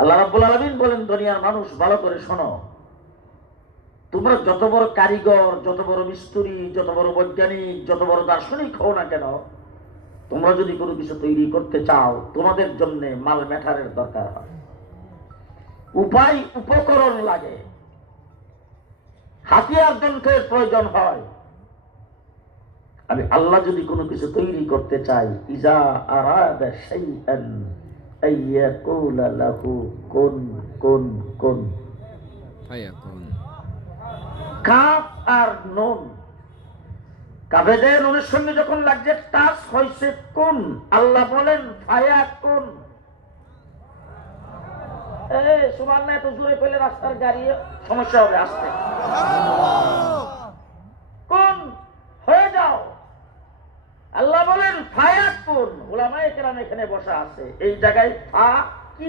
আল্লাহ রাব্বুল আলামিন বলেন, দুনিয়ার মানুষ ভালো করে শোনো, তোমরা যত বড় কারিগর, যত বড় মিস্ত্রি, যত বড় বৈজ্ঞানিক, যত বড় দার্শনিক হও না কেন, তোমরা যদি কোনো কিছু তৈরি করতে চাও, তোমাদের জন্য মাল ম্যাটারের দরকার হয়, উপায় উপকরণ লাগে, হাতিয়ার যন্ত্রের প্রয়োজন হয়। আমি আল্লাহ যদি কোনো কিছু তৈরি করতে চাই, ইজা আরাদা শাইআন আইয়াকুলা লাহু কুন কুন কুন, ফায়াকুন। কাফ আর নুন, কাফেদের নুনের সঙ্গে যখন লাগছে টাচ হয়েছে কুন, আল্লাহ বলেন ফায়াকুন। সুবহানাল্লাহ, এত জোরে পেলে রাস্তার গাড়ি সমস্যা হবে, আসতে কোন হয়ে যাও। আল্লাহ বলেন ফায়াকুন। উলামায়ে কেরাম এখানে বসা আছে, এই জায়গায় ফা কি